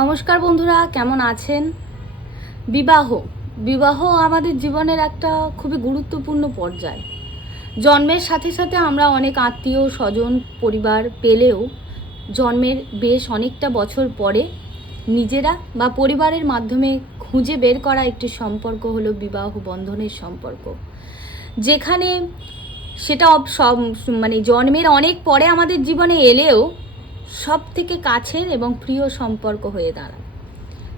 নমস্কার বন্ধুরা, কেমন আছেন? বিবাহ বিবাহ আমাদের জীবনের একটা খুবই গুরুত্বপূর্ণ পর্যায়। জন্মের সাথে সাথে আমরা অনেক আত্মীয় স্বজন পরিবার পেলেও জন্মের বেশ অনেকটা বছর পরে নিজেরা বা পরিবারের মাধ্যমে খুঁজে বের করা একটি সম্পর্ক হলো বিবাহ বন্ধনের সম্পর্ক, যেখানে সেটা সব জন্মের অনেক পরে আমাদের জীবনে এলেও সব থেকে কাছের এবং প্রিয় সম্পর্ক হয়ে দাঁড়ায়।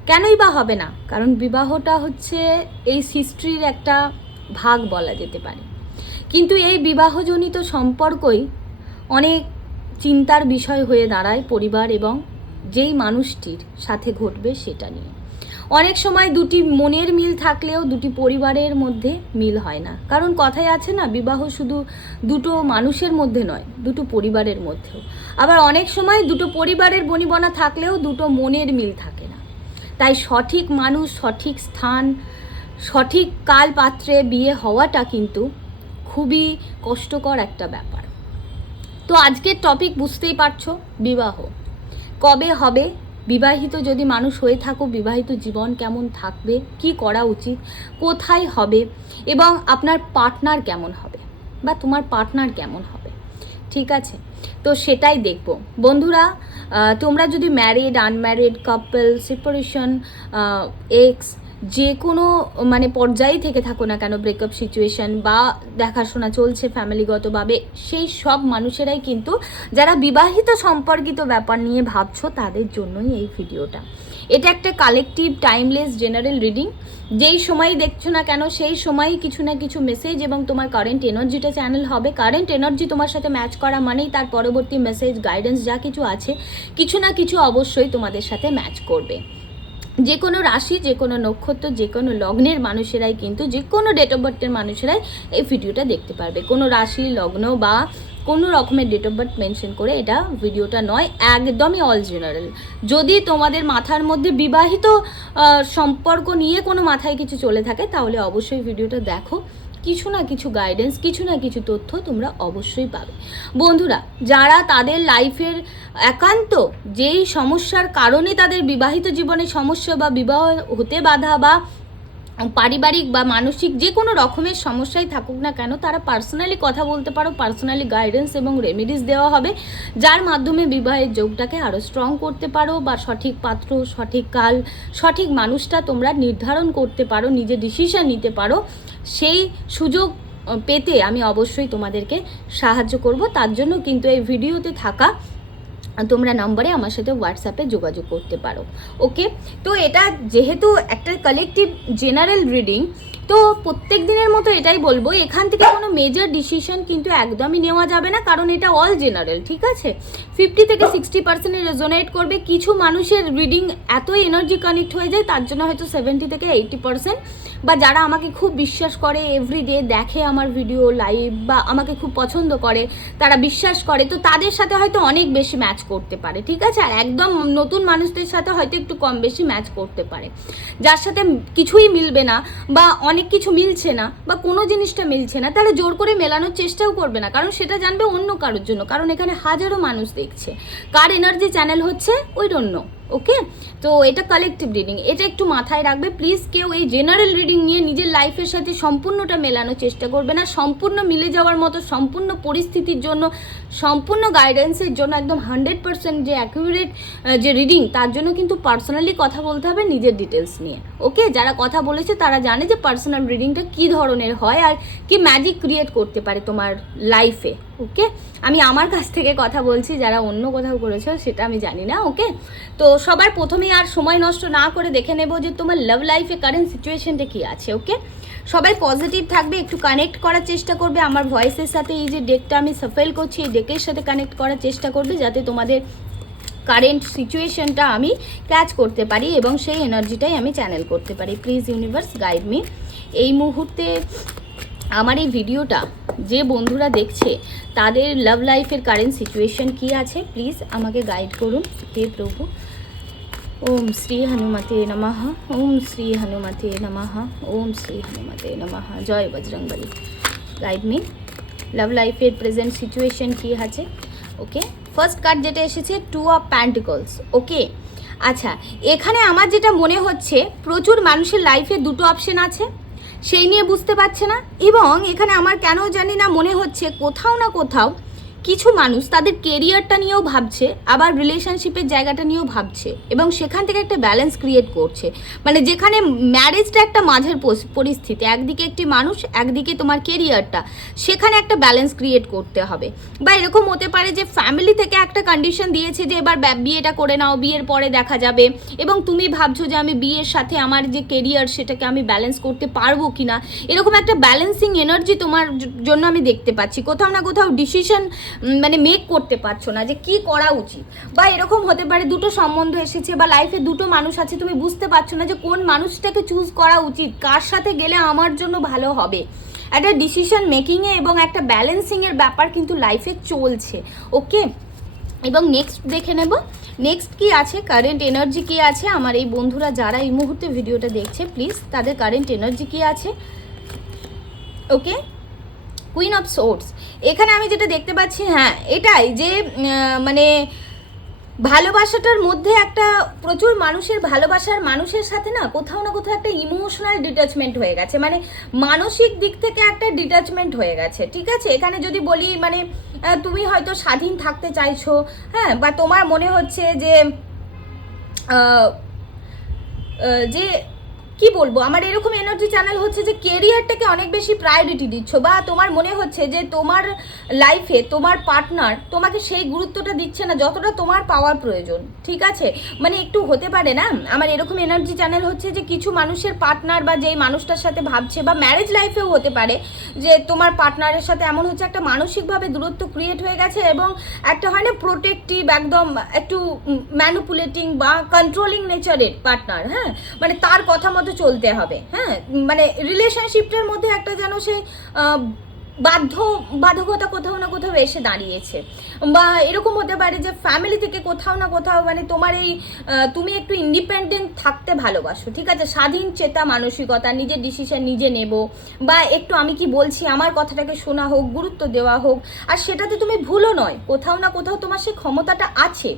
কেনই বা হবে না? কারণ বিবাহটা হচ্ছে এই সৃষ্টির একটা ভাগ বলা যেতে পারে। কিন্তু এই বিবাহজনিত সম্পর্কই অনেক চিন্তার বিষয় হয়ে দাঁড়ায় পরিবার এবং যেই মানুষটির সাথে ঘটবে সেটা নিয়ে। অনেক সময় দুটি মনের মিল থাকলেও দুটি পরিবারের মধ্যে মিল হয় না। কারণ কথায় আছে না, বিবাহ শুধু দুটো মানুষের মধ্যে নয়, দুটো পরিবারের মধ্যেও। আবার অনেক সময় দুটো পরিবারের বনিবনা থাকলেও দুটো মনের মিল থাকে না। তাই সঠিক মানুষ, সঠিক স্থান, সঠিক কাল পাত্রে বিয়ে হওয়াটা কিন্তু খুবই কষ্টকর একটা ব্যাপার। তো আজকের টপিক বুঝতেই পারছো, বিবাহ কবে হবে, বিবাহিত যদি মানুষ হয়ে থাকো বিবাহিত জীবন কেমন থাকবে, কি করা উচিত, কোথায় হবে এবং আপনার পার্টনার কেমন হবে বা তোমার পার্টনার কেমন হবে। ঠিক আছে, তো সেটাই দেখব বন্ধুরা। তোমরা যদি ম্যারিড, আনম্যারিড, কাপল, সেপারেশন, এক্স, যে কোনো পর্যায়ে থেকে থাকো না কেন, ব্রেকআপ সিচুয়েশন বা দেখাশোনা চলছে ফ্যামিলিগতভাবে, সেই সব মানুষেরাই কিন্তু যারা বিবাহিত সম্পর্কিত ব্যাপার নিয়ে ভাবছো তাদের জন্যই এই ভিডিওটা। এটা একটা কালেকটিভ টাইমলেস জেনারেল রিডিং। যেই সময় দেখছো না কেন সেই সময়ই কিছু না কিছু মেসেজ এবং তোমার কারেন্ট এনার্জিটা চ্যানেল হবে। কারেন্ট এনার্জি তোমার সাথে ম্যাচ করা মানেই তার পরবর্তী মেসেজ, গাইডেন্স যা কিছু আছে কিছু না কিছু অবশ্যই তোমাদের সাথে ম্যাচ করবে। যে কোনো রাশি, যে কোনো নক্ষত্র, যে কোনো লগ্নের মানুষেরাই কিন্তু, যে কোনো ডেট অফ বার্থের মানুষেরাই এই ভিডিওটা দেখতে পারবে। কোনো রাশি, লগ্ন বা কোনো রকমের ডেট অফ বার্থ মেনশন করে এটা ভিডিওটা নয়, একদমই অল জেনারেল। যদি তোমাদের মাথার মধ্যে বিবাহিত সম্পর্ক নিয়ে কোনো মাথায় কিছু চলে থাকে তাহলে অবশ্যই ভিডিওটা দেখো। কিছু না কিছু গাইডেন্স, কিছু না কিছু তথ্য তোমরা অবশ্যই পাবে। বন্ধুরা, যারা তাদের লাইফের একান্ত যেই সমস্যার কারণে তাদের বিবাহিত জীবনে সমস্যা বা বিবাহ হতে বাধা বা পারিবারিক বা মানসিক যে কোনো রকমের সমস্যায় থাকুক না কেন, তারা পার্সোনালি কথা বলতে পারো, পার্সোনালি গাইডেন্স এবং রেমেডিস দেওয়া হবে, যার মাধ্যমে বিবাহের যোগটাকে আরও স্ট্রং করতে পারো বা সঠিক পাত্র, সঠিক কাল, সঠিক মানুষটা তোমরা নির্ধারণ করতে পারো, নিজে ডিসিশন নিতে পারো। সেই সুযোগ পেতে আমি অবশ্যই তোমাদেরকে সাহায্য করব। তার জন্য কিন্তু এই ভিডিওতে থাকা তোমরা নম্বরে আমার সাথে হোয়াটসঅ্যাপে যোগাযোগ করতে পারো। ওকে, তো এটা যেহেতু একটা কালেকটিভ জেনারেল রিডিং, তো প্রত্যেক দিনের মতো এটাই বলবো, এখান থেকে কোনো মেজর ডিসিশন কিন্তু একদমই নেওয়া যাবে না, কারণ এটা অল জেনারেল। ঠিক আছে, 50 থেকে 60% রেজোনেট করবে। কিছু মানুষের রিডিং এতই এনার্জি কানেক্ট হয়ে যায় তার জন্য হয়তো 70 থেকে 80%, বা যারা আমাকে খুব বিশ্বাস করে, এভরিডে দেখে আমার ভিডিও লাইভ বা আমাকে খুব পছন্দ করে, তারা বিশ্বাস করে, তো তাদের সাথে হয়তো অনেক বেশি ম্যাচ করতে পারে। ঠিক আছে, আর একদম নতুন মানুষদের সাথে হয়তো একটু কম বেশি ম্যাচ করতে পারে। যার সাথে কিছুই মিলবে না বা অনেক কিছু মিলছে না বা কোনো জিনিসটা মিলছে না, তাহলে জোর করে মেলানোর চেষ্টাও করবে না, কারণ সেটা জানবে অন্য কারোর জন্য, কারণ এখানে হাজারো মানুষ দেখছে। কার এনার্জি চ্যানেল হচ্ছে ওই জন্য। ওকে, তো এটা কালেকটিভ রিডিং, এটা একটু মাথায় রাখবে প্লিজ। কেউ এই জেনারেল রিডিং নিয়ে নিজের লাইফের সাথে সম্পূর্ণটা মেলানোর চেষ্টা করবে না। সম্পূর্ণ মিলে যাওয়ার মতো, সম্পূর্ণ পরিস্থিতির জন্য, সম্পূর্ণ গাইডেন্সের জন্য, একদম 100% যে অ্যাকুরেট যে রিডিং, তার জন্য কিন্তু পার্সোনালি কথা বলতে হবে নিজের ডিটেলস নিয়ে। ওকে, যারা কথা বলেছে তারা জানে যে পার্সোনাল রিডিংটা কী ধরনের হয় আর কি ম্যাজিক ক্রিয়েট করতে পারে তোমার লাইফে। ওকে, আমি আমার কাছ থেকে কথা বলছি, যারা অন্য কোথাও করেছে সেটা আমি জানি না। ওকে, তো সবার প্রথমেই আর সময় নষ্ট না করে দেখে নেব যে তোমার লাভ লাইফে কারেন্ট সিচুয়েশনটা কী আছে। ওকে, সবাই পজিটিভ থাকবে, একটু কানেক্ট করার চেষ্টা করবে আমার ভয়েসের সাথে। এই যে ডেকটা আমি সাফেল করছি, এই ডেকের সাথে কানেক্ট করার চেষ্টা করবে যাতে তোমাদের কারেন্ট সিচুয়েশনটা আমি ক্যাচ করতে পারি এবং সেই এনার্জিটাই আমি চ্যানেল করতে পারি। Please universe guide me. এই মুহূর্তে আমার এই ভিডিওটা যে বন্ধুরা দেখছে তাদের লাভ লাইফের কারেন্ট সিচুয়েশন কি আছে প্লিজ আমাকে গাইড করুন হে প্রভু। ওম শ্রী হনুমতে নমঃ, ওম শ্রী হনুমতে নমঃ, ওম শ্রী হনুমতে নমঃ। জয় বজরংবলী। গাইড মি, লাভ লাইফের প্রেজেন্ট সিচুয়েশন কি আছে। ওকে, ফার্স্ট কার্ড যেটা এসেছে 2 অফ প্যান্টিকলস। ওকে, আচ্ছা, এখানে আমার যেটা মনে হচ্ছে প্রচুর মানুষের লাইফে দুটো অপশন আছে, সেই নিয়ে বুঝতে পারছে না। এবং এখানে আমার কেন জানি না মনে হচ্ছে কোথাও না কোথাও কিছু মানুষ তাদের কেরিয়ারটা নিয়েও ভাবছে, আবার রিলেশনশিপের জায়গাটা নিয়েও ভাবছে, এবং সেখান থেকে একটা ব্যালেন্স ক্রিয়েট করছে। মানে যেখানে ম্যারেজটা একটা মাঝের পরিস্থিতি, একদিকে একটি মানুষ, একদিকে তোমার কেরিয়ারটা, সেখানে একটা ব্যালেন্স ক্রিয়েট করতে হবে। বা এরকম হতে পারে যে ফ্যামিলি থেকে একটা কন্ডিশন দিয়েছে যে এবার বিয়েটা করে নাও, বিয়ের পরে দেখা যাবে, এবং তুমি ভাবছো যে আমি বিয়ের সাথে আমার যে কেরিয়ার সেটাকে আমি ব্যালেন্স করতে পারবো কিনা, এরকম একটা ব্যালেন্সিং এনার্জি তোমার জন্য আমি দেখতে পাচ্ছি। কোথাও না কোথাও ডিসিশন মানে মেক করতে পারছো না যে কি করা উচিত। বা এরকম হতে পারে দুটো সম্বন্ধ এসেছে বা লাইফে দুটো মানুষ আছে, তুমি বুঝতে পারছো না যে কোন মানুষটাকে চুজ করা উচিত, কার সাথে গেলে আমার জন্য ভালো হবে। একটা ডিসিশন মেকিংয়ে এবং একটা ব্যালেন্সিংয়ের ব্যাপার কিন্তু লাইফে চলছে। ওকে, এবং নেক্সট দেখে নেব নেক্সট কি আছে, কারেন্ট এনার্জি কি আছে আমার এই বন্ধুরা যারা এই মুহূর্তে ভিডিওটা দেখছে, প্লিজ তাদের কারেন্ট এনার্জি কি আছে। ওকে, কুইন অফ সোর্স। এখানে আমি যেটা দেখতে পাচ্ছি, হ্যাঁ এটাই যে মানে ভালোবাসাটার মধ্যে একটা প্রচুর মানুষের ভালোবাসার মানুষের সাথে না কোথাও একটা ইমোশনাল ডিটাচমেন্ট হয়ে গেছে, মানে মানসিক দিক থেকে একটা ডিটাচমেন্ট হয়ে গেছে। ঠিক আছে, এখানে যদি বলি মানে তুমি হয়তো স্বাধীন থাকতে চাইছো, হ্যাঁ, বা তোমার মনে হচ্ছে যে যে কি বলবো, আমার এরকম এনার্জি চ্যানেল হচ্ছে যে কেরিয়ারটাকে অনেক বেশি প্রায়োরিটি দিচ্ছ, বা তোমার মনে হচ্ছে যে তোমার লাইফে তোমার পার্টনার তোমাকে সেই গুরুত্বটা দিচ্ছে না যতটা তোমার পাওয়ার প্রয়োজন। ঠিক আছে, মানে একটু হতে পারে না, আমার এরকম এনার্জি চ্যানেল হচ্ছে যে কিছু মানুষের পার্টনার বা যেই মানুষটার সাথে ভাবছে, বা ম্যারেজ লাইফেও হতে পারে যে তোমার পার্টনারের সাথে এমন হচ্ছে একটা মানসিকভাবে দূরত্ব ক্রিয়েট হয়ে গেছে, এবং একটা হয় না প্রোটেক্টিভ, একদম একটু ম্যানুপুলেটিং বা কন্ট্রোলিং নেচারের পার্টনার, হ্যাঁ, মানে তার কথা মতো চলতে হবে, হ্যাঁ, মানে রিলেশনশিপটার মধ্যে একটা যেন সে বাধ্যকতা কোথাও না কোথাও এসে দাঁড়িয়েছে। বা এরকম হতে পারে যে ফ্যামিলি থেকে কোথাও না কোথাও মানে তোমার এই তুমি একটু ইন্ডিপেন্ডেন্ট থাকতে ভালোবাসো, ঠিক আছে, স্বাধীন চেতা মানসিকতা, নিজের ডিসিশন নিজে নেব, বা একটু আমি কি বলছি আমার কথাটাকে শোনা হোক, গুরুত্ব দেওয়া হোক, আর সেটাতে তুমি ভুলও নয়, কোথাও না কোথাও তোমার সেই ক্ষমতাটা আছে,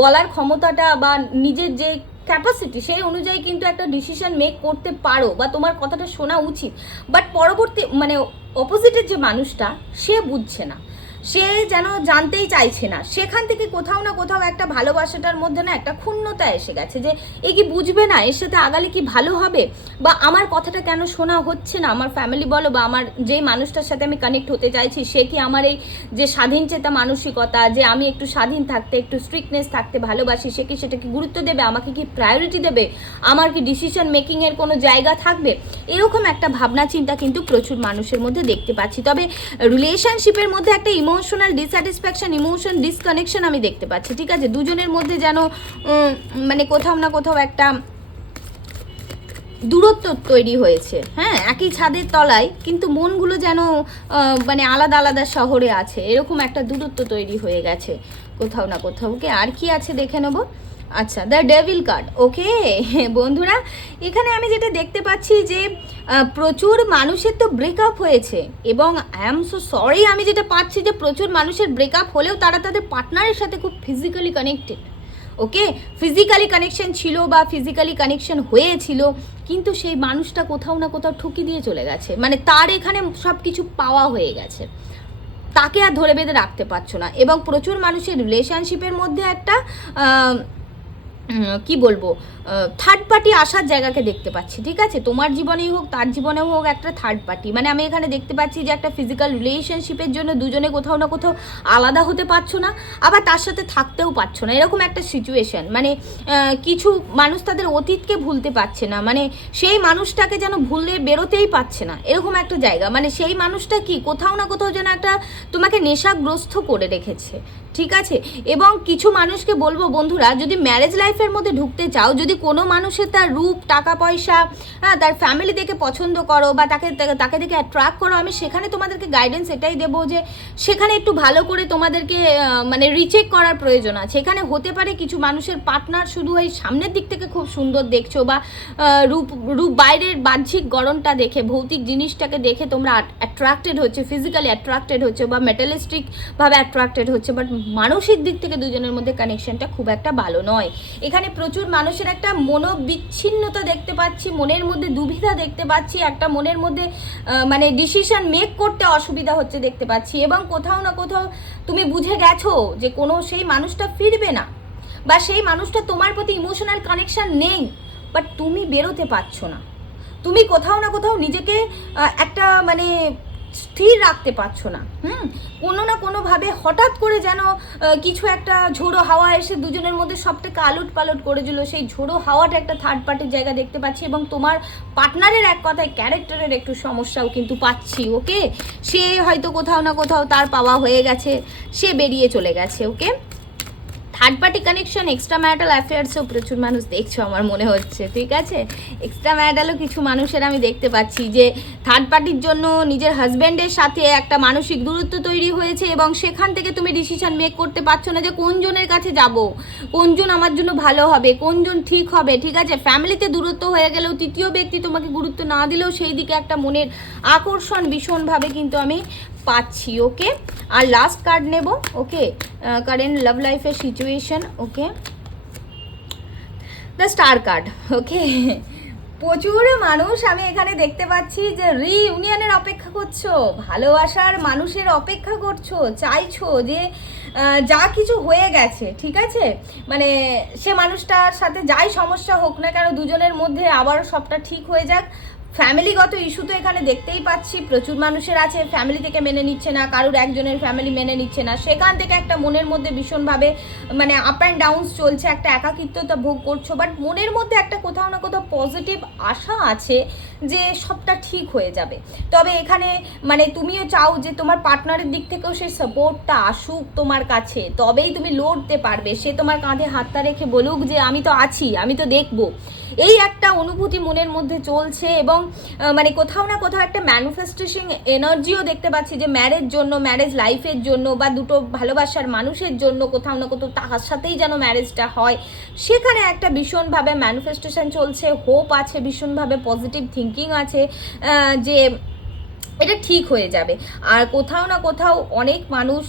বলার ক্ষমতাটা বা নিজের যে ক্যাপাসিটি সেই অনুযায়ী কিন্তু একটা ডিসিশন মেক করতে পারো, বা তোমার কথাটা শোনা উচিত। বাট পরবর্তী মানে অপোজিটের যে মানুষটা সে বুঝছে না, সে যেন জানতেই চাইছে না, সেখান থেকে কোথাও না কোথাও একটা ভালোবাসাটার মধ্যে না একটা ক্ষুণ্ণতা এসে গেছে যে এ কি বুঝবে না, এর সাথে আগালে কি ভালো হবে, বা আমার কথাটা কেন শোনা হচ্ছে না, আমার ফ্যামিলি বলো বা আমার যেই মানুষটার সাথে আমি কানেক্ট হতে চাইছি সে কি আমার এই যে স্বাধীন চেতা মানসিকতা, যে আমি একটু স্বাধীন থাকতে একটু স্ট্রিক্টনেস থাকতে ভালোবাসি, সে কি সেটাকে গুরুত্ব দেবে, আমাকে কি প্রায়োরিটি দেবে, আমার কি ডিসিশন মেকিংয়ের কোনো জায়গা থাকবে, এরকম একটা ভাবনা চিন্তা কিন্তু প্রচুর মানুষের মধ্যে দেখতে পাচ্ছি। তবে রিলেশনশিপের মধ্যে একটা ইমোশনাল ডিস্যাটিসফ্যাকশন, ইমোশন ডিসকানেকশন আমি দেখতে পাচ্ছি। ঠিক আছে, দুজনের মধ্যে যেন মানে কোথাও না কোথাও একটা দূরত্ব তৈরি হয়েছে, হ্যাঁ, একই ছাদের তলায় কিন্তু মনগুলো যেন মানে আলাদা আলাদা শহরে আছে, এরকম একটা দূরত্ব তৈরি হয়ে গেছে কোথাও না কোথাও। ওকে, আর কি আছে দেখে নেবো। আচ্ছা, দ্য ডেভিল কার্ড। ওকে বন্ধুরা, এখানে আমি যেটা দেখতে পাচ্ছি যে প্রচুর মানুষের তো ব্রেকআপ হয়েছে, এবং আই এম সো সরি আমি যেটা পাচ্ছি যে প্রচুর মানুষের ব্রেকআপ হলেও তারা তাদের পার্টনারের সাথে খুব ফিজিক্যালি কানেক্টেড। ওকে, ফিজিক্যালি কানেকশন ছিল বা ফিজিক্যালি কানেকশন হয়েছিল, কিন্তু সেই মানুষটা কোথাও না কোথাও ঠুকি দিয়ে চলে গেছে, মানে তার এখানে সব কিছু পাওয়া হয়ে গেছে, তাকে আর ধরে বেঁধে রাখতে পারছো না। এবং প্রচুর মানুষের রিলেশনশিপের মধ্যে একটা কি বলবো থার্ড পার্টি আসার জায়গাকে দেখতে পাচ্ছি। ঠিক আছে, তোমার জীবনেই হোক তার জীবনেও হোক একটা থার্ড পার্টি, মানে আমি এখানে দেখতে পাচ্ছি যে একটা ফিজিক্যাল রিলেশনশিপের জন্য দুজনে কোথাও না কোথাও আলাদা হতে পারছো না, আবার তার সাথে থাকতেও পারছো না, এরকম একটা সিচুয়েশন। মানে কিছু মানুষ তাদের অতীতকে ভুলতে পারছে না, মানে সেই মানুষটাকে যেন ভুলে বেরোতেই পারছে না, এরকম একটা জায়গা। মানে সেই মানুষটা কি কোথাও না কোথাও যেন একটা তোমাকে নেশাগ্রস্ত করে রেখেছে। ঠিক আছে, এবং কিছু মানুষকে বলবো বন্ধুরা, যদি ম্যারেজ লাইফের মধ্যে ঢুকতে চাও, যদি কোনো মানুষের তার রূপ, টাকা পয়সা, হ্যাঁ, তার ফ্যামিলি দেখে পছন্দ করো বা তাকে দেখে অ্যাট্রাক্ট করো, আমি সেখানে তোমাদেরকে গাইডেন্স এটাই দেবো যে সেখানে একটু ভালো করে তোমাদেরকে মানে রিচেক করার প্রয়োজন আছে। এখানে হতে পারে কিছু মানুষের পার্টনার শুধু এই সামনের দিক থেকে খুব সুন্দর দেখছো, বা রূপ বাইরের বাহ্যিক গড়নটা দেখে, ভৌতিক জিনিসটাকে দেখে তোমরা অ্যাট্রাক্টেড হচ্ছে, ফিজিক্যালি অ্যাট্রাক্টেড হচ্ছে বা মেটালিস্টিকভাবে অ্যাট্রাক্টেড হচ্ছে, বাট মানসিক দিক থেকে দুজনের মধ্যে কানেকশনটা খুব একটা ভালো নয়। এখানে প্রচুর মানুষের একটা মনোবিচ্ছিন্নতা দেখতে পাচ্ছি, মনের মধ্যে দুবিধা দেখতে পাচ্ছি, একটা মনের মধ্যে মানে ডিসিশন মেক করতে অসুবিধা হচ্ছে দেখতে পাচ্ছি, এবং কোথাও না কোথাও তুমি বুঝে গেছো যে কোনো সেই মানুষটা ফিরবে না, বা সেই মানুষটা তোমার প্রতি ইমোশনাল কানেকশন নেই, বাট তুমি বেরোতে পারছো না। তুমি কোথাও না কোথাও নিজেকে একটা মানে স্থির রাখতে পারছো না। কোনো না কোনোভাবে হঠাৎ করে যেন কিছু একটা ঝোড়ো হাওয়া এসে দুজনের মধ্যে সবটাকে আলুট পালট করে দিল। সেই ঝোড়ো হাওয়াটা একটা থার্ড পার্টির জায়গা দেখতে পাচ্ছি, এবং তোমার পার্টনারের এক কথায় ক্যারেক্টারের একটু সমস্যাও কিন্তু পাচ্ছি। ওকে, সে হয়তো কোথাও না কোথাও তার পাওয়া হয়ে গেছে, সে বেরিয়ে চলে গেছে। Okay, third party connection, extra marital অ্যাফেয়ার্সও প্রচুর মানুষ দেখছো আমার মনে হচ্ছে। ঠিক আছে, এক্সট্রা ম্যারিটালও কিছু মানুষের আমি দেখতে পাচ্ছি যে থার্ড পার্টির জন্য নিজের হাজব্যান্ডের সাথে একটা মানসিক দূরত্ব তৈরি হয়েছে, এবং সেখান থেকে তুমি ডিসিশন মেক করতে পারছো না যে কোনজনের কাছে যাব, কোনজন আমার জন্য ভালো হবে, কোনজন ঠিক হবে। ঠিক আছে, ফ্যামিলিতে দূরত্ব হয়ে গেলেও, তৃতীয় ব্যক্তি তোমাকে গুরুত্ব না দিলেও সেই দিকে একটা মনের আকর্ষণ ভীষণভাবে কিন্তু আমি পাচ্ছি। ওকে, আর লাস্ট কার্ড নেব। ওকে, কারেন্ট লাভ লাইফের situation. Okay, the star card. Okay, প্রচুর মানুষ আমি এখানে দেখতে পাচ্ছি যে রিইউনিয়নের অপেক্ষা করছো, ভালোবাসার মানুষের অপেক্ষা করছো, চাইছো যে যা কিছু হয়ে গেছে, ঠিক আছে, মানে সে মানুষটার সাথে যাই সমস্যা হোক না কেন দুজনের মধ্যে আবারও সবটা ঠিক হয়ে যাক। ফ্যামিলিগত ইস্যু তো এখানে দেখতেই পাচ্ছি প্রচুর মানুষের আছে, ফ্যামিলি থেকে মেনে নিচ্ছে না, কারুর একজনের ফ্যামিলি মেনে নিচ্ছে না, সেখান থেকে একটা মনের মধ্যে ভীষণভাবে মানে আপ অ্যান্ড ডাউনস চলছে, একটা একাকিত্বতা ভোগ করছো, বাট মনের মধ্যে একটা কোথাও না কোথাও পজিটিভ আশা আছে যে সবটা ঠিক হয়ে যাবে। তবে এখানে মানে তুমিও চাও যে তোমার পার্টনারের দিক থেকেও সেই সাপোর্টটা আসুক তোমার কাছে, তবেই তুমি লড়তে পারবে। সে তোমার কাঁধে হাতটা রেখে বলুক যে আমি তো আছি, আমি তো দেখবো, এই একটা অনুভূতি মনের মধ্যে চলছে। এবং মানে কোথাও না কোথাও একটা ম্যানিফেস্টেশন এনার্জিও দেখতে পাচ্ছি যে ম্যারেজ জন্য, ম্যারেজ লাইফের জন্য, বা দুটো ভালোবাসার মানুষের জন্য কোথাও না কোথাও তার সাথেই যেন ম্যারেজটা হয়, সেখানে একটা ভীষণভাবে ম্যানিফেস্টেশন চলছে, হোপ আছে, ভীষণভাবে পজিটিভ থিঙ্কিং আছে যে এটা ঠিক হয়ে যাবে। আর কোথাও না কোথাও অনেক মানুষ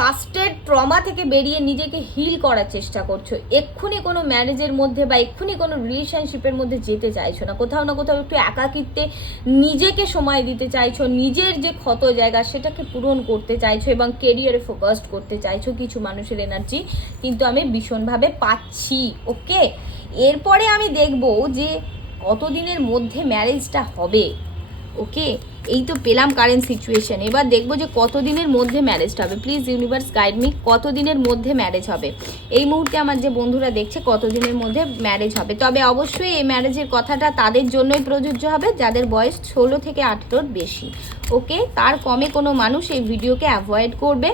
পাস্টের ট্রমা থেকে বেরিয়ে নিজেকে হিল করার চেষ্টা করছো, এক্ষুনি কোনো ম্যারেজের মধ্যে বা এক্ষুনি কোনো রিলেশনশিপের মধ্যে যেতে চাইছো না, কোথাও না কোথাও একটু একাকিত্বে নিজেকে সময় দিতে চাইছো, নিজের যে ক্ষত জায়গা সেটাকে পূরণ করতে চাইছো, এবং কেরিয়ারে ফোকাসড করতে চাইছো। কিছু মানুষের এনার্জি কিন্তু আমি ভীষণভাবে পাচ্ছি। ওকে, এরপরে আমি দেখবো যে কতদিনের মধ্যে ম্যারেজটা হবে। ওকে, এই তো পেলাম কারেন্ট সিচুয়েশন, এবার দেখবো যে কতদিনের মধ্যে ম্যারেজটা হবে। প্লিজ ইউনিভার্স গাইড মি, কতদিনের মধ্যে ম্যারেজ হবে এই মুহূর্তে আমার যে বন্ধুরা দেখছে, কতদিনের মধ্যে ম্যারেজ হবে। তবে অবশ্যই এই ম্যারেজের কথাটা তাদের জন্যই প্রযোজ্য হবে যাদের বয়স 16 থেকে 18 বেশি। ওকে, তার কমে কোনো মানুষ এই ভিডিওকে অ্যাভয়েড করবে।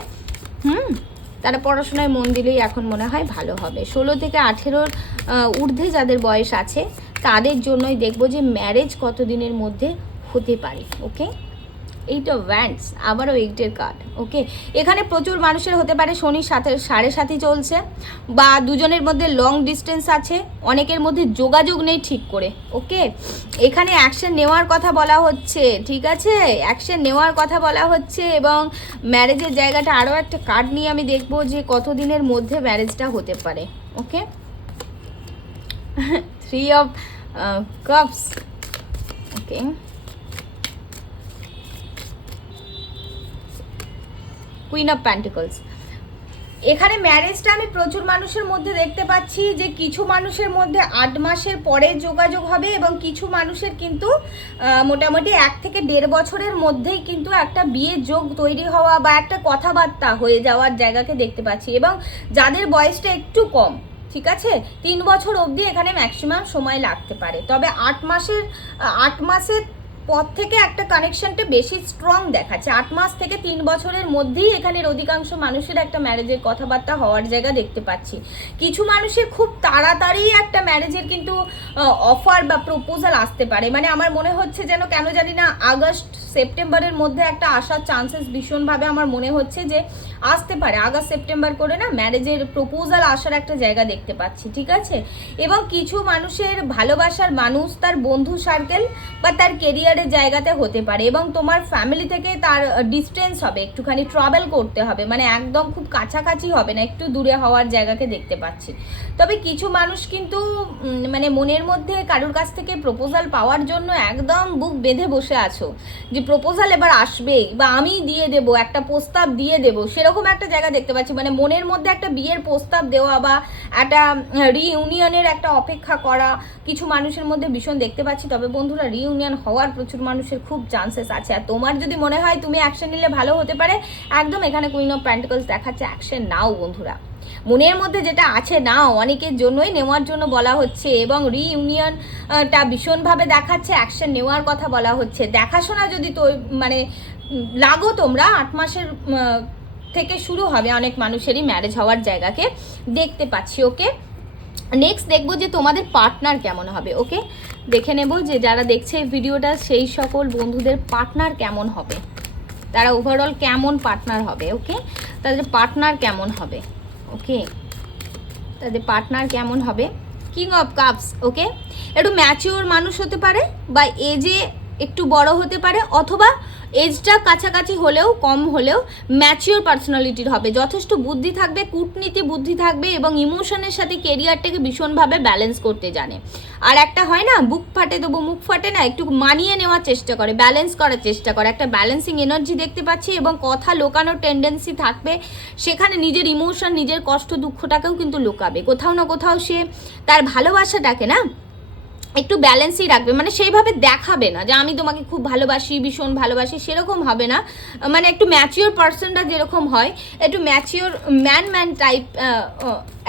তারা পড়াশোনায় মন দিলেই এখন মনে হয় ভালো হবে। 16 থেকে 18 ঊর্ধ্বে যাদের বয়স আছে তাদের জন্যই দেখবো যে ম্যারেজ কতদিনের মধ্যে হতে পারে। ওকে, এইটা ভ্যান্ডস, আবারও 8-এর কার্ড। ওকে, এখানে প্রচুর মানুষের হতে পারে শনির সাথে 7.5 চলছে, বা দুজনের মধ্যে লং ডিস্টেন্স আছে, অনেকের মধ্যে যোগাযোগ নেই ঠিক করে। ওকে, এখানে অ্যাকশন নেওয়ার কথা বলা হচ্ছে, ঠিক আছে, অ্যাকশন নেওয়ার কথা বলা হচ্ছে। এবং ম্যারেজের জায়গাটা আরও একটা কার্ড নিয়ে আমি দেখবো যে কতদিনের মধ্যে ম্যারেজটা হতে পারে। ওকে, 3 of Cups। Okay, queen of pentacles. এখানে ম্যারেজটা আমি প্রচুর মানুষের মধ্যে দেখতে পাচ্ছি যে কিছু মানুষের মধ্যে 8 মাসের পরে যোগাযোগ হবে, এবং কিছু মানুষের কিন্তু মোটামুটি 1 থেকে 1.5 বছরের মধ্যেই কিন্তু একটা বিয়ের যোগ তৈরি হওয়া বা একটা কথাবার্তা হয়ে যাওয়ার জায়গাকে দেখতে পাচ্ছি। এবং যাদের বয়সটা একটু কম, ঠিক আছে, 3 বছর অবধি এখানে ম্যাক্সিমাম সময় লাগতে পারে, তবে 8 মাসের পর থেকে একটা কানেকশনটা বেশি স্ট্রং দেখাচ্ছে। 8 মাস থেকে 3 বছরের মধ্যেই এখানের অধিকাংশ মানুষের একটা ম্যারেজের কথাবার্তা হওয়ার জায়গা দেখতে পাচ্ছি। কিছু মানুষের খুব তাড়াতাড়ি একটা ম্যারেজের কিন্তু অফার বা প্রপোজাল আসতে পারে, মানে আমার মনে হচ্ছে যেন কেন জানি না আগস্ট সেপ্টেম্বরের মধ্যে একটা আসার চান্সেস ভীষণভাবে আমার মনে হচ্ছে যে আসতে পারে, আগস্ট সেপ্টেম্বর করে না ম্যারেজের প্রপোজাল আসার একটা জায়গা দেখতে পাচ্ছি, ঠিক আছে। এবং কিছু মানুষের ভালোবাসার মানুষ তার বন্ধু সার্কেল বা তার কেরিয়ারের জায়গাতে হতে পারে, এবং তোমার ফ্যামিলি থেকে তার ডিস্টেন্স হবে, একটুখানি ট্রাভেল করতে হবে, মানে একদম খুব কাছাকাছি হবে না, একটু দূরে হওয়ার জায়গাকে দেখতে পাচ্ছি। তবে কিছু মানুষ কিন্তু মানে মনের মধ্যে কারোর কাছ থেকে প্রপোজাল পাওয়ার জন্য একদম বুক বেঁধে বসে আছো, যে প্রপোজাল এবার আসবেই বা আমি দিয়ে দেব, একটা প্রস্তাব দিয়ে দেব, সেরকম একটা জায়গা দেখতে পাচ্ছি। মানে মনের মধ্যে একটা বিয়ের প্রস্তাব দেওয়া বা একটা রিইউনিয়নের একটা অপেক্ষা করা কিছু মানুষের মধ্যে ভীষণ দেখতে পাচ্ছি। তবে বন্ধুরা, রিইউনিয়ন হওয়ার প্রচুর মানুষের খুব চান্সেস আছে। আর তোমার যদি মনে হয় তুমি অ্যাকশন নিলে ভালো হতে পারে, একদম এখানে কুইন অফ পেন্টিকলস দেখাচ্ছে, অ্যাকশন নাও বন্ধুরা। মনের মধ্যে যেটা আছে নাও, অনেকের জন্যই নেওয়ার জন্য বলা হচ্ছে, এবং রিইউনিয়নটা ভীষণভাবে দেখাচ্ছে, অ্যাকশন নেওয়ার কথা বলা হচ্ছে। দেখাশোনা যদি তো মানে লাগো তোমরা, 8 মাসের থেকে শুরু হবে অনেক মানুষেরই ম্যারেজ হওয়ার জায়গাকে দেখতে পাচ্ছি। ওকে, নেক্সট দেখবো যে তোমাদের পার্টনার কেমন হবে। ওকে, দেখে নেব যে যারা দেখছে ভিডিওটা সেই সকল বন্ধুদের পার্টনার কেমন হবে, তারা ওভারঅল কেমন পার্টনার হবে। ওকে, তাদের পার্টনার কেমন হবে। ওকে, তাদের পার্টনার কেমন হবে। King of cups. ওকে, একটু ম্যাচিওর মানুষ হতে পারে বা এজে একটু বড় হতে পারে, অথবা এজটা কাছাকাছি হলেও কম হলেও ম্যাচিওর পার্সোনালিটির হবে, যথেষ্ট বুদ্ধি থাকবে, কূটনীতি বুদ্ধি থাকবে, এবং ইমোশনের সাথে কেরিয়ারটাকে ভীষণভাবে ব্যালেন্স করতে জানে। আর একটা হয় না, বুক ফাটে তবু মুখ ফাটে না, একটু মানিয়ে নেওয়ার চেষ্টা করে, ব্যালেন্স করার চেষ্টা করে, একটা ব্যালেন্সিং এনার্জি দেখতে পাচ্ছি। এবং কথা লোকানোর টেন্ডেন্সি থাকবে, সেখানে নিজের ইমোশন, নিজের কষ্ট দুঃখটাকেও কিন্তু লুকাবে। কোথাও না কোথাও সে তার ভালোবাসাটাকে না একটু ব্যালেন্সই রাখবে, মানে সেইভাবে দেখাবে না যে আমি তোমাকে খুব ভালোবাসি, ভীষণ ভালোবাসি, সেরকম হবে না। মানে একটু ম্যাচিওর পার্সনটা যেরকম হয়, একটু ম্যাচিওর ম্যান টাইপ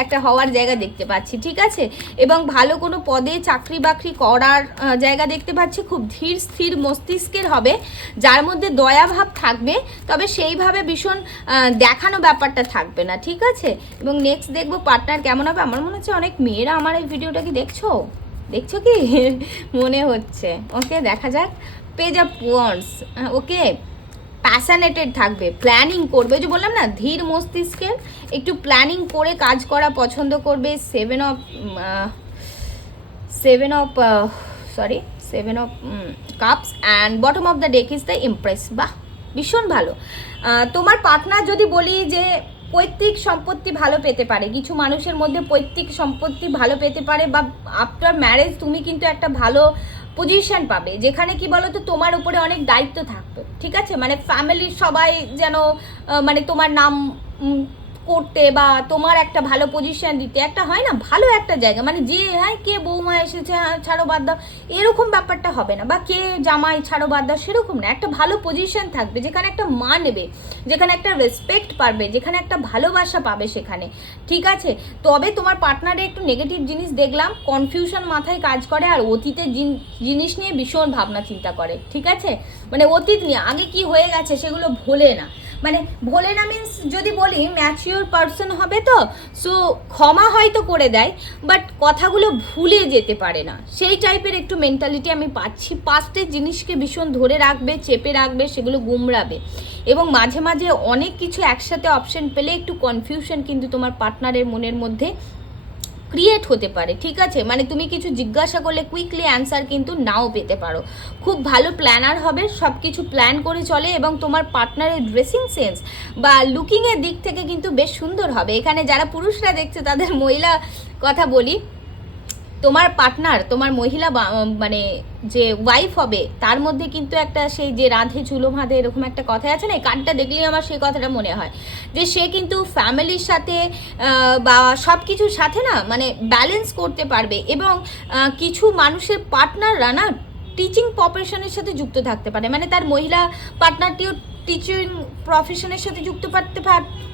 একটা হওয়ার জায়গা দেখতে পাচ্ছি, ঠিক আছে। এবং ভালো কোনো পদে চাকরি বাকরি করার জায়গা দেখতে পাচ্ছি। খুব ধীর স্থির মস্তিষ্কের হবে, যার মধ্যে দয়াভাব থাকবে, তবে সেইভাবে ভীষণ দেখানো ব্যাপারটা থাকবে না, ঠিক আছে। এবং নেক্সট দেখবো পার্টনার কেমন হবে। আমার মনে হচ্ছে অনেক মেয়েরা আমার এই ভিডিওটা কি দেখছো কি মনে হচ্ছে। ওকে, দেখা যাক। Page of wands. Okay, passionate থাকবে, প্ল্যানিং করবে, যে বললাম না ধীর মস্তিষ্কের, একটু প্ল্যানিং করে কাজ করা পছন্দ করবে। Seven of cups and bottom of the deck is the Impress. বাহ, ভীষণ ভালো। তোমার পার্টনার যদি বলি যে পৈতৃক সম্পত্তি ভালো পেতে পারে, কিছু মানুষের মধ্যে পৈতৃক সম্পত্তি ভালো পেতে পারে, বা আফটার ম্যারেজ তুমি কিন্তু একটা ভালো পজিশন পাবে, যেখানে কি বলতো তোমার উপরে অনেক দায়িত্ব থাকবে, ঠিক আছে। মানে ফ্যামিলির সবাই যেন মানে তোমার নাম করতে বা তোমার একটা ভালো পজিশন দিতে, একটা হয় না ভালো একটা জায়গা, মানে যে হ্যাঁ কে বৌমা এসেছে ছাড়ো বাদ দাও, এরকম ব্যাপারটা হবে না, বা কে জামাই ছাড়ো বাদ দাও, সেরকম না। একটা ভালো পজিশন থাকবে, যেখানে একটা মা নেবে, যেখানে একটা রেসপেক্ট পাবে, যেখানে একটা ভালোবাসা পাবে সেখানে, ঠিক আছে। তবে তোমার পার্টনারে একটু নেগেটিভ জিনিস দেখলাম, কনফিউশন মাথায় কাজ করে, আর অতীতের জিনিস নিয়ে ভীষণ ভাবনা চিন্তা করে, ঠিক আছে। মানে অতীত নিয়ে আগে কি হয়ে গেছে সেগুলো ভোলে না, মানে ভোলে না মিন্স যদি বলি ম্যাচিওর পার্সন হবে, তো সো ক্ষমা হয়তো করে দেয়, বাট কথাগুলো ভুলে যেতে পারে না, সেই টাইপের একটু মেন্টালিটি আমি পাচ্ছি। পাস্টের জিনিসকে ভীষণ ধরে রাখবে, চেপে রাখবে, সেগুলো গুমরাবে, এবং মাঝে মাঝে অনেক কিছু একসাথে অপশন পেলে একটু কনফিউশন কিন্তু তোমার পার্টনারের মনের মধ্যে ক্রিয়েট হতে পারে, ঠিক আছে। মানে তুমি কিছু জিজ্ঞাসা করলে কুইকলি অ্যান্সার কিন্তু নাও পেতে পারো। খুব ভালো প্ল্যানার হবে, সব কিছু প্ল্যান করে চলে, এবং তোমার পার্টনারের ড্রেসিং সেন্স বা লুকিংয়ের দিক থেকে কিন্তু বেশ সুন্দর হবে। এখানে যারা পুরুষরা দেখছে তাদের মহিলা কথা বলি, তোমার পার্টনার, তোমার মহিলা মানে যে ওয়াইফ হবে, তার মধ্যে কিন্তু একটা সেই যে রাধে চুলো ভাঁধে এরকম একটা কথা আছে না, এই কার্ডটা দেখলেই আমার সেই কথাটা মনে হয় যে সে কিন্তু ফ্যামিলির সাথে বা সব কিছুর সাথে না মানে ব্যালেন্স করতে পারবে। এবং কিছু মানুষের পার্টনাররা না টিচিং প্রফেশনের সাথে যুক্ত থাকতে পারে, মানে তার মহিলা পার্টনারটিও টিচিং প্রফেশনের সাথে যুক্ত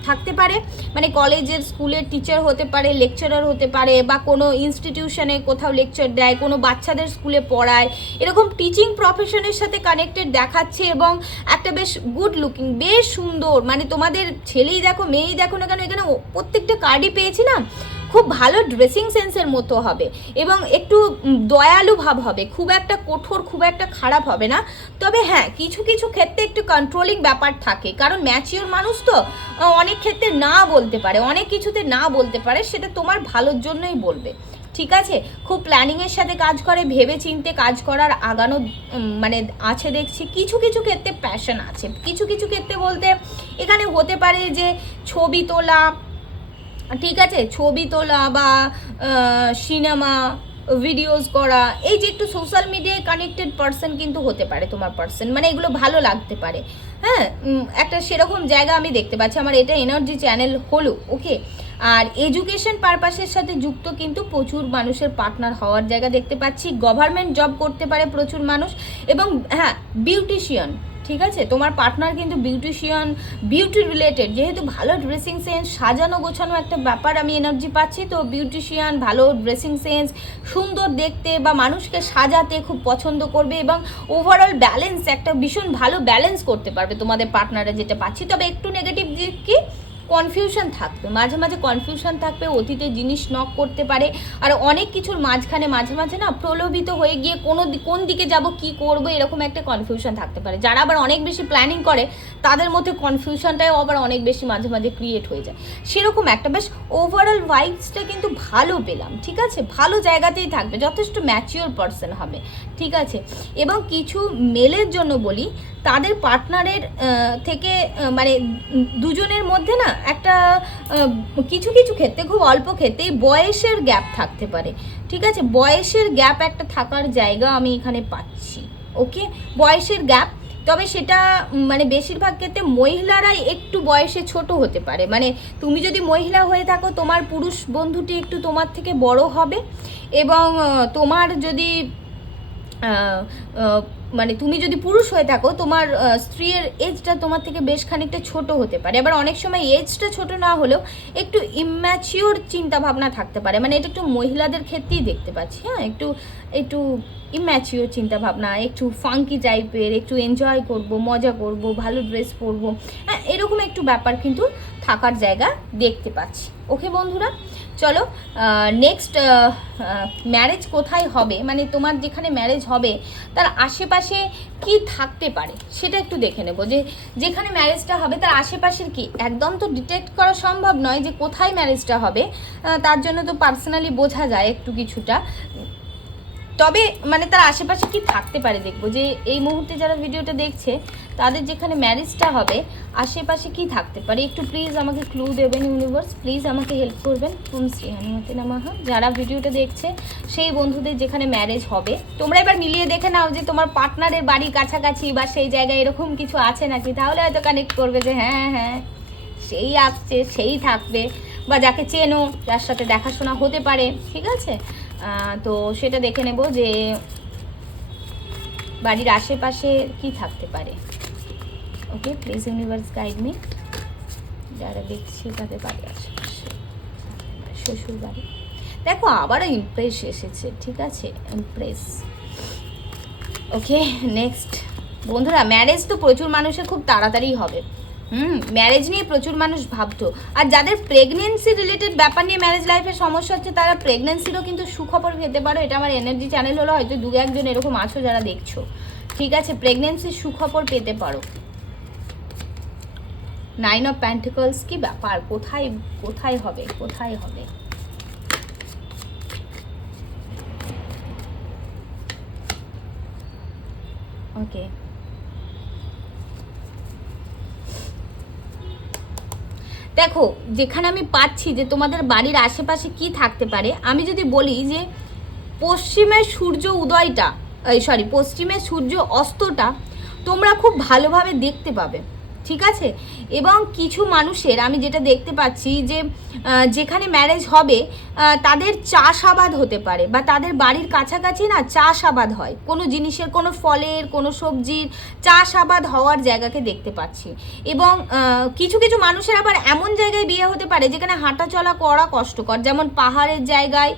থাকতে পারে, মানে কলেজের স্কুলের টিচার হতে পারে, লেকচারার হতে পারে, বা কোনো ইনস্টিটিউশনে কোথাও লেকচার দেয়, কোনো বাচ্চাদের স্কুলে পড়ায়, এরকম টিচিং প্রফেশনের সাথে কানেক্টেড দেখাচ্ছে। এবং একটা বেশ গুড লুকিং, বেশ সুন্দর, মানে তোমাদের ছেলেই দেখো মেয়েই দেখো না কেন, এখানে প্রত্যেকটা কার্ডই পেয়েছি না খুব ভালো ড্রেসিং সেন্সের মতো হবে এবং একটু দয়ালু ভাব হবে, খুব একটা কঠোর, খুব একটা খারাপ হবে না। তবে হ্যাঁ, কিছু কিছু ক্ষেত্রে একটু কন্ট্রোলিং ব্যাপার থাকে, কারণ ম্যাচিওর মানুষ তো অনেক ক্ষেত্রে না বলতে পারে, অনেক কিছুতে না বলতে পারে, সেটা তোমার ভালোর জন্যই বলবে। ঠিক আছে, খুব প্ল্যানিংয়ের সাথে কাজ করে, ভেবে চিনতে কাজ করার আগানো মানে আছে দেখছি। কিছু কিছু ক্ষেত্রে প্যাশন আছে, কিছু কিছু ক্ষেত্রে বলতে এখানে হতে পারে যে ছবি তোলা, ঠিক আছে, ছবি তোলা বা সিনেমা ভিডিওস করা, এই যে একটু সোশ্যাল মিডিয়ায় কানেক্টেড পার্সন কিন্তু হতে পারে তোমার পার্সন, মানে এগুলো ভালো লাগতে পারে। হ্যাঁ, একটা সেরকম জায়গা আমি দেখতে পাচ্ছি, আমার এটা এনার্জি চ্যানেল হলো। ওকে, আর এডুকেশন পারপাসের সাথে যুক্ত কিন্তু প্রচুর মানুষের পার্টনার হওয়ার জায়গা দেখতে পাচ্ছি। গভর্নমেন্ট জব করতে পারে প্রচুর মানুষ, এবং হ্যাঁ, বিউটিশিয়ান, ঠিক আছে, তোমার পার্টনার কিন্তু বিউটিশিয়ান, বিউটি রিলেটেড, যেহেতু ভালো ড্রেসিং সেন্স, সাজানো গোছানো একটা ব্যাপার আমি এনার্জি পাচ্ছি, তো বিউটিশিয়ান, ভালো ড্রেসিং সেন্স, সুন্দর দেখতে বা মানুষকে সাজাতে খুব পছন্দ করবে, এবং ওভারঅল ব্যালেন্স, একটা ভীষণ ভালো ব্যালেন্স করতে পারবে তোমাদের পার্টনারে, যেটা পাচ্ছি। তবে একটু নেগেটিভ দিক কি, কনফিউশন থাকবে, মাঝে মাঝে কনফিউশন থাকবে, অতীতে জিনিস নক করতে পারে, আর অনেক কিছুর মাঝখানে মাঝে মাঝে না প্রলোভিত হয়ে গিয়ে কোন দিকে যাব, কি করব, এরকম একটা কনফিউশন থাকতে পারে। যারা আবার অনেক বেশি প্ল্যানিং করে তাদের মধ্যে কনফিউশনটাও আবার অনেক বেশি মাঝে মাঝে ক্রিয়েট হয়ে যায়, সেরকম একটা বেশ ওভারঅল ভাইবসটা কিন্তু ভালো পেলাম। ঠিক আছে, ভালো জায়গাতেই থাকবে, যথেষ্ট ম্যাচিওর পার্সন হবে। ঠিক আছে, এবং কিছু মেলের জন্য বলি, তাদের পার্টনারের থেকে মানে দুজনের মধ্যে না একটা কিছু কিছু ক্ষেত্রে, খুব অল্প ক্ষেত্রেই বয়সের গ্যাপ থাকতে পারে। ঠিক আছে, বয়সের গ্যাপ একটা থাকার জায়গা আমি এখানে পাচ্ছি। ওকে, বয়সের গ্যাপ, তবে সেটা মানে বেশিরভাগ ক্ষেত্রে মহিলারাই একটু বয়সে ছোট হতে পারে। মানে তুমি যদি মহিলা হয়ে থাকো, তোমার পুরুষ বন্ধুটি একটু তোমার থেকে বড় হবে, এবং তোমার যদি মানে তুমি যদি পুরুষ হয়ে থাকো, তোমার স্ত্রীর এজটা তোমার থেকে বেশ খানিকটা ছোট হতে পারে। আবার অনেক সময় এজটা ছোট না হলেও একটু ইম্যাচিওর চিন্তা ভাবনা থাকতে পারে, মানে এটা একটু মহিলাদের ক্ষেত্রেই দেখতে পাচ্ছি। হ্যাঁ, একটু একটু ইম্যাচিওর চিন্তা ভাবনা, একটু ফাঙ্কি টাইপের, একটু এনজয় করব, মজা করব, ভালো ড্রেস পরবো, হ্যাঁ, এরকম একটু ব্যাপার কিন্তু থাকার জায়গা দেখতে পাচ্ছি। ওকে বন্ধুরা, চলো নেক্সট, ম্যারেজ কোথায় হবে, মানে তোমার যেখানে ম্যারেজ হবে তার আশেপাশে কি থাকতে পারে সেটা একটু দেখে নেব, যে যেখানে ম্যারেজটা হবে তার আশেপাশের কি, একদম তো ডিটেক্ট করা সম্ভব নয় যে কোথায় ম্যারেজটা হবে, তার জন্য তো পার্সোনালি বোঝা যায় একটু কিছুটা, তবে মানে তার আশেপাশে কি থাকতে পারে দেখবো, যে এই মুহূর্তে যারা ভিডিওটা দেখছে তাদের যেখানে ম্যারেজটা হবে আশেপাশে কি থাকতে পারে, একটু প্লিজ আমাকে ক্লু দেবেন ইউনিভার্স, প্লিজ আমাকে হেল্প করবেন। শ্রী হনুমতে নমঃ। যারা ভিডিওটা দেখছে সেই বন্ধুদের যেখানে ম্যারেজ হবে, তোমরা এবার মিলিয়ে দেখে নাও যে তোমার পার্টনারের বাড়ির কাছাকাছি বা সেই জায়গায় এরকম কিছু আছে নাকি, তাহলে হয়তো কানেক্ট করবে যে হ্যাঁ হ্যাঁ সেই আসছে, সেই থাকবে, বা যাকে চেনো, যার সাথে দেখাশোনা হতে পারে। ঠিক আছে, তো সেটা দেখে নেব যে বাড়ির আশেপাশে কি থাকতে পারে। ওকে, প্লিজ ইউনিভার্স গাইড মি। যারা দেখছি তাদের বাড়ির আশেপাশে, শ্বশুর বাড়ি, দেখো আবারও ইমপ্রেস এসেছে। ঠিক আছে, ইমপ্রেস। ওকে, নেক্সট বন্ধুরা, ম্যারেজ তো প্রচুর মানুষের খুব তাড়াতাড়ি হবে। ম্যারেজ নিয়ে প্রচুর মানুষ ভাবতো, আর যাদের প্রেগনেন্সি রিলেটেড ব্যাপার নিয়ে ম্যারেজ লাইফের সমস্যা হচ্ছে, তারা প্রেগনেন্সিরও কিন্তু সুখবর পেতে পারো। এটা আমার এনার্জি চ্যানেল হলো, হয়তো দু একজন এরকম আছো যারা দেখছো। ঠিক আছে, প্রেগনেন্সির সুখবর পেতে পারো। 9 অফ পেন্টিকলস, কি ব্যাপার, কোথায় কোথায় হবে, কোথায় হবে? ওকে, দেখো যেখানে আমি পাচ্ছি যে তোমাদের বাড়ির আশেপাশে কি থাকতে পারে, আমি যদি বলি যে পশ্চিমের সূর্য উদয়টা, পশ্চিমের সূর্য অস্তটা তোমরা খুব ভালোভাবে দেখতে পাবে। ঠিক আছে, এবং কিছু মানুষের আমি যেটা দেখতে পাচ্ছি যে যেখানে ম্যারেজ হবে তাদের চাষাবাদ হতে পারে, বা তাদের বাড়ির কাছাকাছি না চাষাবাদ হয়, কোনো জিনিসের, কোনো ফলের, কোনো সবজির চাষাবাদ হওয়ার জায়গাকে দেখতে পাচ্ছি। এবং কিছু কিছু মানুষের আবার এমন জায়গায় বিয়ে হতে পারে যেখানে হাঁটা চলা করা কষ্টকর, যেমন পাহাড়ের জায়গায়,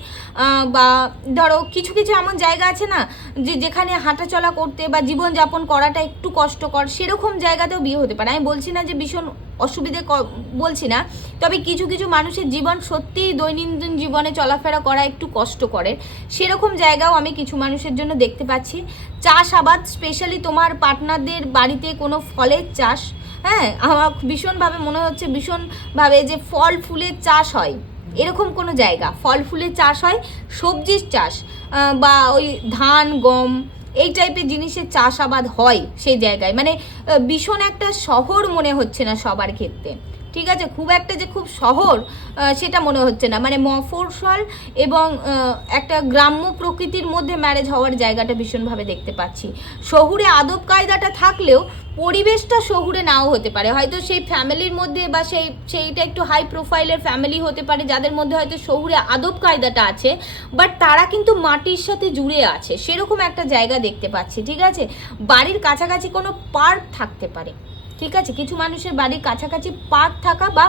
বা ধরো কিছু কিছু এমন জায়গা আছে না যে যেখানে হাঁটা চলা করতে বা জীবনযাপন করাটা একটু কষ্টকর, সেরকম জায়গাতেও বিয়ে হতে পারে। আমি আমি বলছি না যে ভীষণ অসুবিধে বলছি না, তবে কিছু কিছু মানুষের জীবন সত্যিই দৈনন্দিন জীবনে চলাফেরা করা একটু কষ্টকরের, সেরকম জায়গাও আমি কিছু মানুষের জন্য দেখতে পাচ্ছি। চাষাবাদ, স্পেশালি তোমার পার্টনারদের বাড়িতে কোনো ফলের চাষ, হ্যাঁ, আমার ভীষণভাবে মনে হচ্ছে ভীষণভাবে যে ফল ফুলের চাষ হয়, এরকম কোনো জায়গা, ফল ফুলের চাষ হয়, সবজির চাষ বা ওই ধান গম এই টাইপের জিনিসের চাষাবাদ হয় সেই জায়গায়, মানে ভীষণ একটা শহর মনে হচ্ছে না সবার ক্ষেত্রে, ঠিক আছে, খুব একটা যে খুব শহর সেটা মনে হচ্ছে না, মানে মফস্বল এবং একটা গ্রাম্য প্রকৃতির মধ্যে ম্যারেজ হওয়ার জায়গাটা ভীষণভাবে দেখতে পাচ্ছি। শহুরে আদব কায়দাটা থাকলেও পরিবেশটা শহুরে নাও হতে পারে, হয়তো সেই ফ্যামিলির মধ্যে বা সেইটা একটু হাই প্রোফাইলের ফ্যামিলি হতে পারে যাদের মধ্যে হয়তো শহুরে আদব কায়দাটা আছে, বাট তারা কিন্তু মাটির সাথে জুড়ে আছে, সেরকম একটা জায়গা দেখতে পাচ্ছি, ঠিক আছে। বাড়ির কাছাকাছি কোনো পার্ক থাকতে পারে, ঠিক আছে, কিছু মানুষের বাড়ির কাছাকাছি পার্ক থাকা বা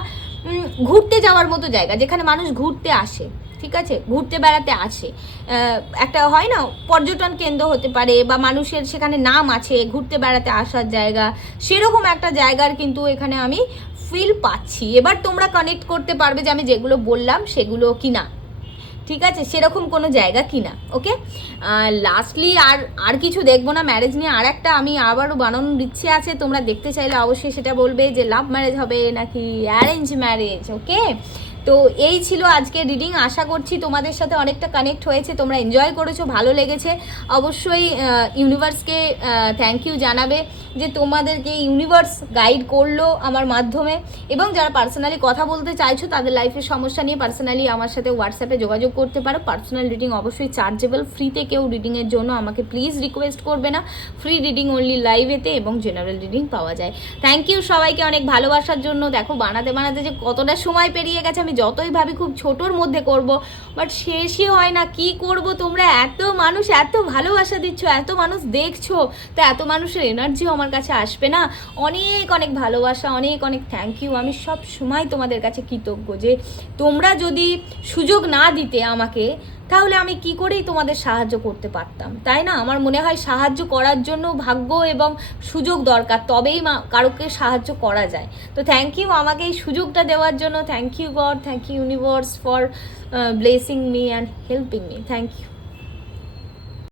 ঘুরতে যাওয়ার মতো জায়গা যেখানে মানুষ ঘুরতে আসে, ঠিক আছে, ঘুরতে বেড়াতে আসে, একটা হয় না পর্যটন কেন্দ্র হতে পারে বা মানুষের সেখানে নাম আছে ঘুরতে বেড়াতে আসার জায়গা, সেরকম একটা জায়গার কিন্তু এখানে আমি ফিল পাচ্ছি। এবার তোমরা কানেক্ট করতে পারবে যে আমি যেগুলো বললাম সেগুলো কিনা, ঠিক আছে, সেরকম কোনো জায়গা কিনা। ওকে, লাস্টলি আর কিছু দেখবো না ম্যারেজ নিয়ে। আর একটা আমি আবারও বানানোর ইচ্ছে আছে, তোমরা দেখতে চাইলে অবশ্যই সেটা বলবে যে লাভ ম্যারেজ হবে নাকি অ্যারেঞ্জ ম্যারেজ। ওকে, তো এই ছিল আজকে রিডিং, আশা করছি তোমাদের সাথে অনেকটা কানেক্ট হয়েছে, তোমরা এনজয় করেছো, ভালো লেগেছে। অবশ্যই ইউনিভার্সকে থ্যাংক ইউ জানাবে যে তোমাদেরকে ইউনিভার্স গাইড করলো আমার মাধ্যমে, এবং যারা পার্সোনালি কথা বলতে চাইছো তাদের লাইফের সমস্যা নিয়ে পার্সোনালি আমার সাথে হোয়াটসঅ্যাপে যোগাযোগ করতে পারো। পার্সোনাল রিডিং অবশ্যই চার্জেবল, ফ্রিতে কেউ রিডিংয়ের জন্য আমাকে প্লিজ রিকোয়েস্ট করবে না, ফ্রি রিডিং অনলি লাইভেতে এবং জেনারেল রিডিং পাওয়া যায়। থ্যাংক ইউ সবাইকে অনেক ভালোবাসার জন্য। দেখো বানাতে বানাতে যে কতটা সময় পেরিয়ে গেছে, আমি যতই ভাবি খুব ছোটোর মধ্যে করব, বাট শেষই হয় না, কি করব, তোমরা এত মানুষ এত ভালোবাসা দিচ্ছ, এত মানুষ দেখছো, তো এত মানুষের এনার্জিও আমার কাছে আসবে না। অনেক অনেক ভালোবাসা, অনেক অনেক থ্যাংক ইউ। আমি সব সময় তোমাদের কাছে কৃতজ্ঞ যে তোমরা যদি সুযোগ না দিতে আমাকে, তাহলে আমি কি করেই তোমাদের সাহায্য করতে পারতাম, তাই না? আমার মনে হয় সাহায্য করার জন্য ভাগ্য এবং সুযোগ দরকার, তবেই কারোকে সাহায্য করা যায়। তো থ্যাংক ইউ আমাকে এই সুযোগটা দেওয়ার জন্য। Thank you God, thank you universe for blessing me and helping me. Thank you.